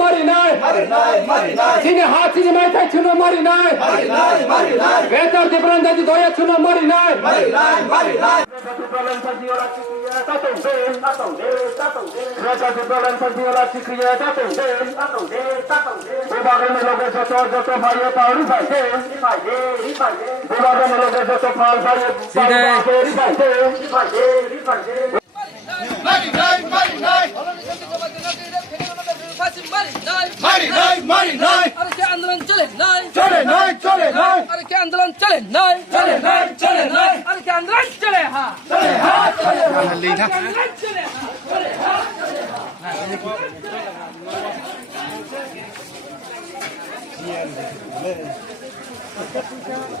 মারি নাই চিনি হাত চিনি মাই তাই ছিল মারি নাই বেতার দিবরান দাদি দয়া ছিল মারি নাই আন্দোলন চলে নাই আরে কি আন্দোলন চলে নাই আরে কি আন্দোলন চলে হ্যাঁ